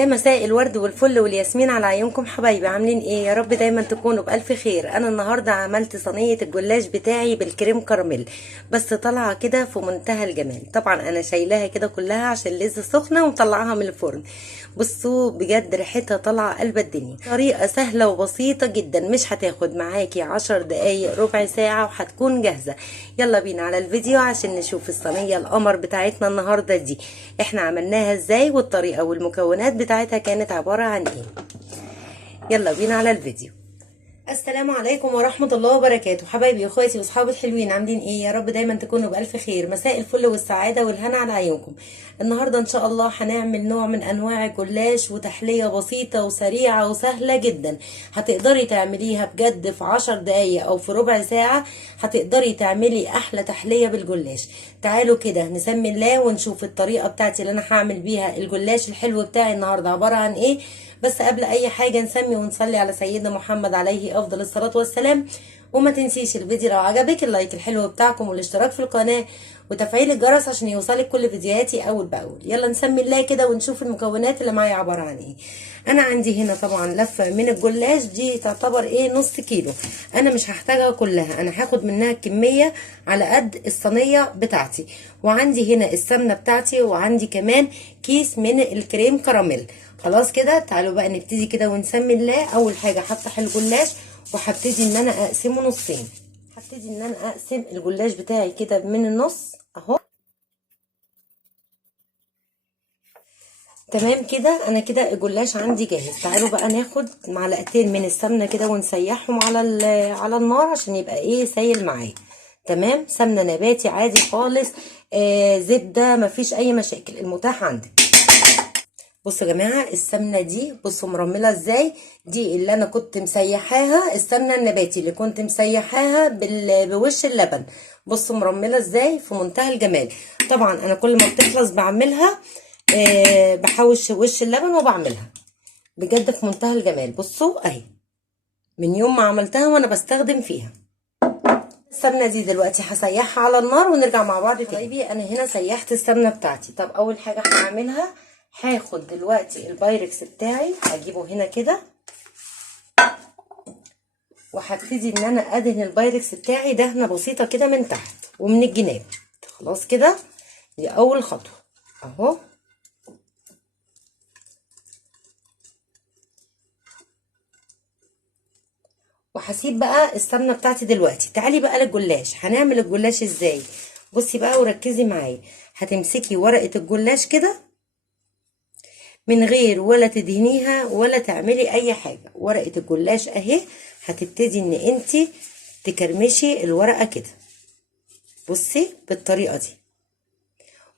يا مساء الورد والفل والياسمين على عيونكم حبايبي، عاملين ايه؟ يا رب دايما تكونوا بألف خير. انا النهارده عملت صينيه الجلاش بتاعي بالكريم كراميل، بس طالعه كده في منتهى الجمال. طبعا انا شايلاها كده كلها عشان لسه سخنه ومطلعاها من الفرن. بصوا بجد ريحتها طالعه قلب الدنيا. طريقه سهله وبسيطه جدا، مش هتاخد معاكي 10 دقايق ربع ساعه وهتكون جاهزه. يلا بينا على الفيديو عشان نشوف الصينيه القمر بتاعتنا النهارده دي احنا عملناها ازاي، والطريقه والمكونات بتاعتها كانت عباره عن ايه. يلا بينا على الفيديو. السلام عليكم ورحمة الله وبركاته، حبايبي واخواتي واصحابي الحلوين، عاملين ايه؟ يا رب دايما تكونوا بألف خير. مساء الفل والسعادة والهنا على عيونكم. النهاردة ان شاء الله هنعمل نوع من انواع الجلاش، وتحلية بسيطة وسريعة وسهلة جدا. هتقدري تعمليها بجد في 10 دقايق او في ربع ساعة. هتقدري تعملي احلى تحلية بالجلاش. تعالوا كده نسمي الله ونشوف الطريقة بتاعتي اللي انا هعمل بيها الجلاش الحلو بتاعي النهاردة عبارة عن ايه. بس قبل اي حاجة نسمي ونصلي على سيدنا محمد عليه افضل الصلاة والسلام. وما تنسيش الفيديو لو عجبك اللايك الحلو بتاعكم والاشتراك في القناة وتفعيل الجرس عشان يوصلك كل فيديوهاتي اول باول. يلا نسمي الله كده ونشوف المكونات اللي معايا عبارة عن ايه. انا عندي هنا طبعا لفة من الجلاش، دي تعتبر ايه نص كيلو. انا مش هحتاجها كلها، انا هاخد منها كمية على قد الصينية بتاعتي. وعندي هنا السمنة بتاعتي، وعندي كمان كيس من الكريم كراميل. خلاص كده تعالوا بقى نبتدي كده ونسمي الله. اول حاجه هفتح الجلاش وهبتدي ان انا اقسمه نصين. هبتدي ان انا اقسم الجلاش بتاعي كده من النص اهو. تمام كده، انا كده الجلاش عندي جاهز. تعالوا بقى ناخد معلقتين من السمنه كده ونسيحهم على النار عشان يبقى ايه سايل معايا. تمام، سمنه نباتي عادي خالص، زبده، مفيش اي مشاكل، المتاح عندك. بصوا يا جماعه السمنه دي، بصوا مرمله ازاي. دي اللي انا كنت مسيحاها، السمنه النباتي اللي كنت مسيحاها بوش اللبن. بصوا مرمله ازاي في منتهى الجمال. طبعا انا كل ما بتخلص بعملها، بحوش وش اللبن وبعملها بجد في منتهى الجمال. بصوا اهي من يوم ما عملتها وانا بستخدم فيها. السمنه دي دلوقتي هسيحها على النار ونرجع مع بعض تاني. حبايبي انا هنا سيحت السمنه بتاعتي. طب اول حاجه هعملها، هاخد دلوقتي البايركس بتاعي هجيبه هنا كده، وهبتدي ان انا ادهن البايركس بتاعي دهنه بسيطه كده من تحت ومن الجناب. خلاص كده، دي اول خطوه اهو. وهسيب بقى السمنه بتاعتي دلوقتي. تعالي بقى للجلاش، هنعمل الجلاش ازاي. بصي بقى وركزي معايا. هتمسكي ورقه الجلاش كده من غير ولا تدهنيها ولا تعملي اي حاجه. ورقه الجلاش اهي، هتبتدي ان انتي تكرمشي الورقه كده. بصي بالطريقه دي،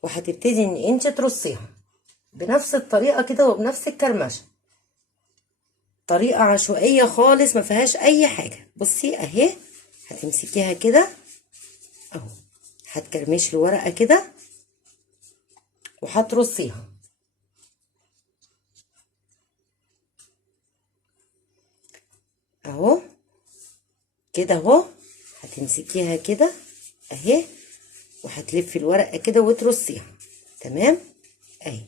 وهتبتدي ان انتي ترصيها بنفس الطريقه كده وبنفس الكرمشه. طريقه عشوائيه خالص ما فيهاش اي حاجه. بصي اهي، هتمسكيها كده اهو، هتكرمشي الورقه كده وهترصيها اهو كده اهو. هتمسكيها كده اهي، وهتلفي الورقه كده وترصيها. تمام اهي.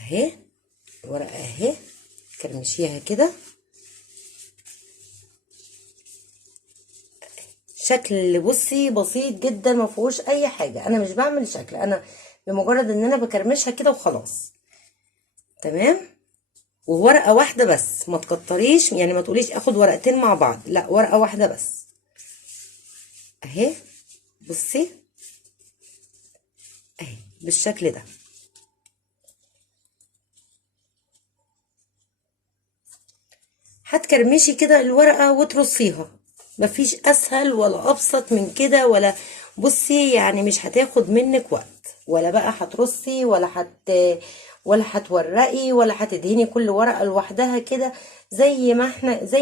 اهي الورقه اهي، كرمشيها كده. شكل بصي بسيط جدا ما فيهوش اي حاجه، انا مش بعمل شكل، انا بمجرد ان انا بكرمشها كده وخلاص. تمام، وورقه واحده بس، ما تكتريش يعني، ما تقوليش اخد ورقتين مع بعض، لا ورقه واحده بس اهي. بصي اهي بالشكل ده. هتكرمشي كده الورقه وترصيها، مفيش اسهل ولا ابسط من كده. ولا بصي يعني مش هتاخد منك وقت، ولا بقى هترصي ولا هتورقي ولا هتدهني كل ورقه لوحدها كده، زي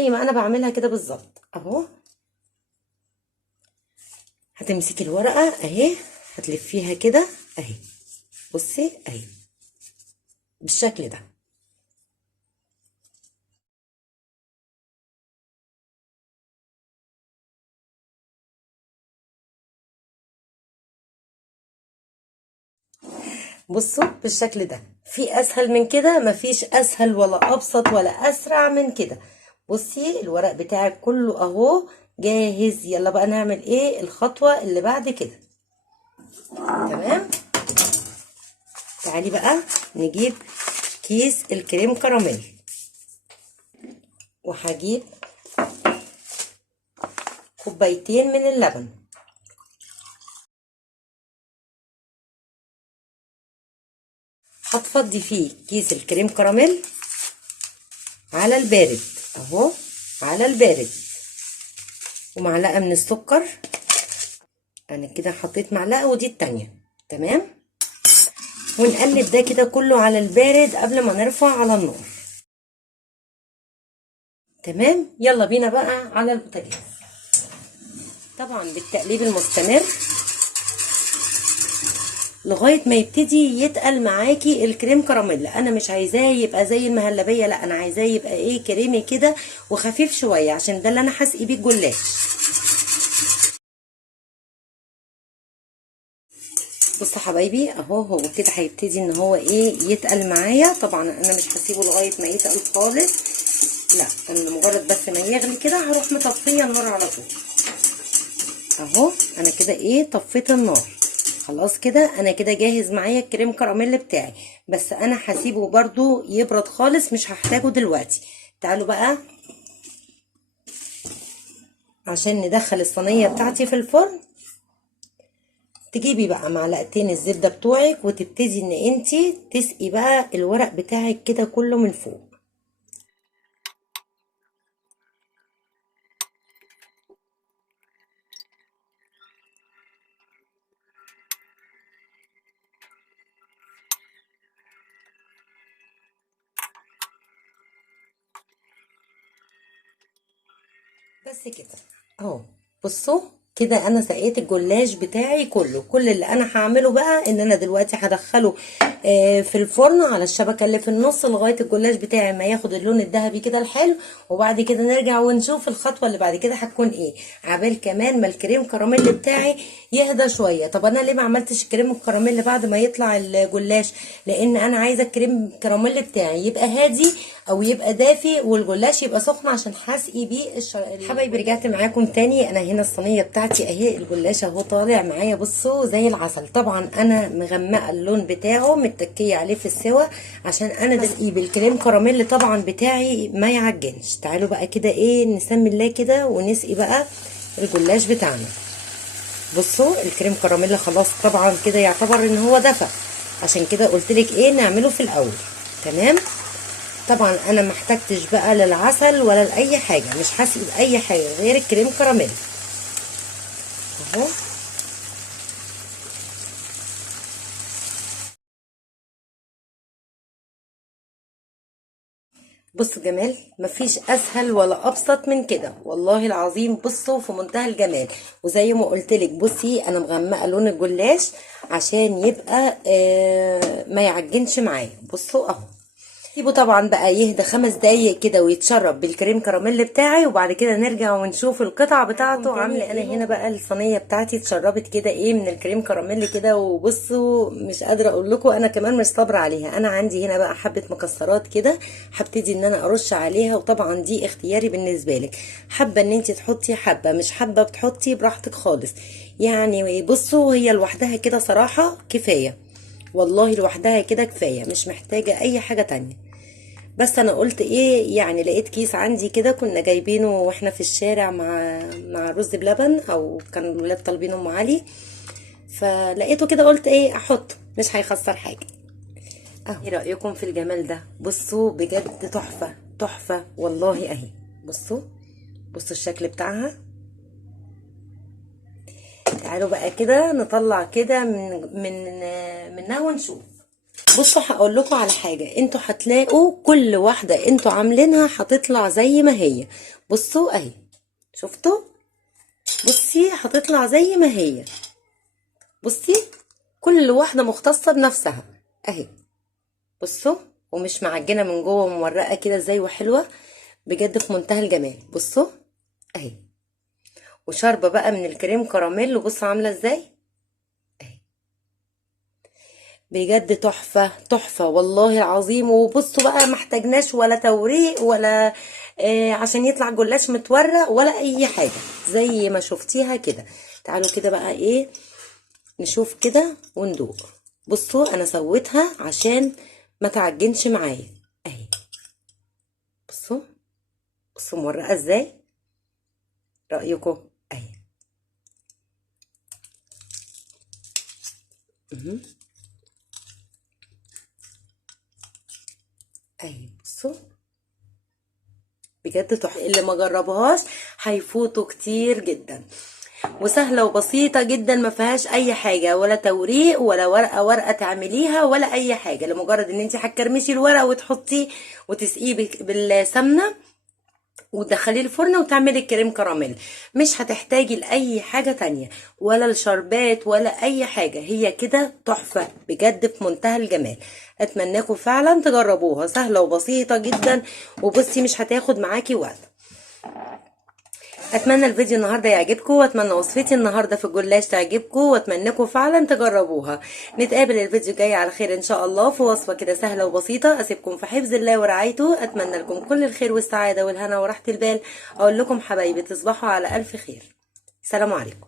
ما انا بعملها كده بالظبط اهو. هتمسكي الورقه اهي، هتلفيها كده اهي. بصي اهي بالشكل ده. بصوا بالشكل ده. في اسهل من كده؟ مفيش اسهل ولا ابسط ولا اسرع من كده. بصي الورق بتاعك كله اهو جاهز. يلا بقى نعمل ايه الخطوة اللي بعد كده. تمام. تعالي بقى نجيب كيس الكريم كراميل، وهجيب كوبايتين من اللبن، هتفضي فيه كيس الكريم كراميل على البارد اهو، على البارد، ومعلقة من السكر. انا كده حطيت معلقة ودي التانية. تمام. ونقلب ده كده كله على البارد قبل ما نرفع على النار. تمام. يلا بينا بقى على البوتاجاز، طبعا بالتقليب المستمر لغايه ما يبتدي يتقل معاكي الكريم كراميل. انا مش عايزاه يبقى زي المهلبيه، لا انا عايزاه يبقى ايه كريمي كده وخفيف شويه، عشان ده اللي انا هسقي بيه الجلاش. بصوا حبايبي اهو، هو كده هيبتدي ان هو ايه يتقل معايا. طبعا انا مش هسيبه لغايه ما يتقل خالص، لا انا مجرد بس ما يغلي كده هروح مطفيه النار على طول اهو. انا كده ايه طفيت النار خلاص. كده انا كده جاهز معايا الكريم كراميل بتاعي، بس انا هسيبه برضو يبرد خالص، مش هحتاجه دلوقتي. تعالوا بقى عشان ندخل الصينيه بتاعتي في الفرن. تجيبي بقى معلقتين الزبده بتوعك وتبتدي ان انتي تسقي بقى الورق بتاعك كده كله من فوق. بس كده اهو. بصوا كده انا سقيت الجلاش بتاعي كله. كل اللي انا هعمله بقى ان انا دلوقتي هدخله في الفرن على الشبكه اللي في النص لغايه الجلاش بتاعي ما ياخد اللون الذهبي كده الحلو، وبعد كده نرجع ونشوف الخطوه اللي بعد كده هتكون ايه، عبال كمان ما الكريم كراميل بتاعي يهدى شويه. طب انا ليه ما عملتش الكريم الكراميل بعد ما يطلع الجلاش؟ لان انا عايزه الكريم كراميل بتاعي يبقى هادي او يبقى دافي، والجلاش يبقى سخن عشان هسقي بيه حبايبي رجعت معاكم تاني. انا هنا الصينيه بتاعتي اهي، الجلاش اهو طالع معايا بصوا زي العسل. طبعا انا مغمقه اللون بتاعه، متكيه عليه في السوا عشان انا دسقيه بالكريم كراميل طبعا بتاعي ما يعجنش. تعالوا بقى كده ايه نسمي الله كده ونسقي بقى الجلاش بتاعنا. بصوا الكريم كراميل خلاص طبعا كده يعتبر ان هو دفى، عشان كده قلتلك ايه نعمله في الاول. تمام. طبعا انا ما احتجتش بقى للعسل ولا لاي حاجه، مش هسقي باي حاجه غير الكريم كراميل اهو. بصوا جمال، مفيش اسهل ولا ابسط من كده والله العظيم. بصوا في منتهى الجمال. وزي ما قلتلك بصي انا مغمقه لون الجلاش عشان يبقى ما يعجنش معايا. بصوا اهو. سيبه طبعا بقى يهدى 5 دقايق كده ويتشرب بالكريم كراميل بتاعي، وبعد كده نرجع ونشوف القطعه بتاعته عامله. انا هنا بقى الصينيه بتاعتي اتشربت كده ايه من الكريم كراميل كده، وبصوا مش قادره اقول لكم انا كمان مش صابره عليها. انا عندي هنا بقى حبه مكسرات كده هبتدي ان انا ارش عليها، وطبعا دي اختياري بالنسبه لك. حابه ان انت تحطي حبه، مش حابه بتحطي براحتك خالص يعني. بصوا هي لوحدها كده صراحه كفايه، والله لوحدها كده كفايه، مش محتاجه اي حاجه تانية. بس انا قلت ايه يعني، لقيت كيس عندي كده كنا جايبينه واحنا في الشارع مع رز بلبن، او كان الولاد طالبين ام علي، فلقيته كده قلت ايه احطه مش هيخسر حاجه اهو. ايه رايكم في الجمال ده؟ بصوا بجد تحفه تحفه والله اهي. بصوا بصوا الشكل بتاعها. تعالوا بقى كده نطلع كده منها ونشوف. بصوا هقول لكم على حاجه، انتوا هتلاقوا كل واحده انتوا عاملينها هتطلع زي ما هي. بصوا اهي، شفتوا؟ بصي هتطلع زي ما هي. بصي كل واحده مختصه بنفسها اهي. بصوا ومش معجنه من جوه ومورقه كده ازاي وحلوه بجد في منتهى الجمال. بصوا اهي، وشاربه بقى من الكريم كراميل. وبصوا عامله ازاي اهي. بجد تحفة تحفة والله العظيم. وبصوا بقى، محتاجناش ولا توريق ولا عشان يطلع جلاش متورق ولا اي حاجة، زي ما شفتيها كده. تعالوا كده بقى ايه، نشوف كده وندوق. بصوا انا سويتها عشان ما تعجنش معايا اهي. بصوا، بصوا مورقة ازاي، رأيكم اهي. مهم. اهي بصوا، بجد تحفة. اللي ما جربهاش هيفوتوا كتير جدا، وسهلة وبسيطة جدا، ما فيهاش اي حاجة ولا توريق ولا ورقة تعمليها ولا اي حاجة، لمجرد ان انت هتكرمشي الورق وتحطيه وتسقيه بالسمنة وتدخليه الفرن وتعملي الكريم كراميل. مش هتحتاجي لاي حاجة تانية ولا الشربات ولا اي حاجة، هي كده تحفة بجد في منتهى الجمال. اتمناكم فعلا تجربوها، سهلة وبسيطة جدا، وبصي مش هتاخد معاكي وقت. اتمنى الفيديو النهارده يعجبكم، واتمنى وصفتي النهارده في الجلاش تعجبكم، واتمنىكم فعلا تجربوها. نتقابل الفيديو الجاي على خير ان شاء الله في وصفه كده سهله وبسيطه. اسيبكم في حفظ الله ورعايته، اتمنى لكم كل الخير والسعاده والهنا وراحه البال. اقول لكم حبايبي تصبحوا على الف خير. سلام عليكم.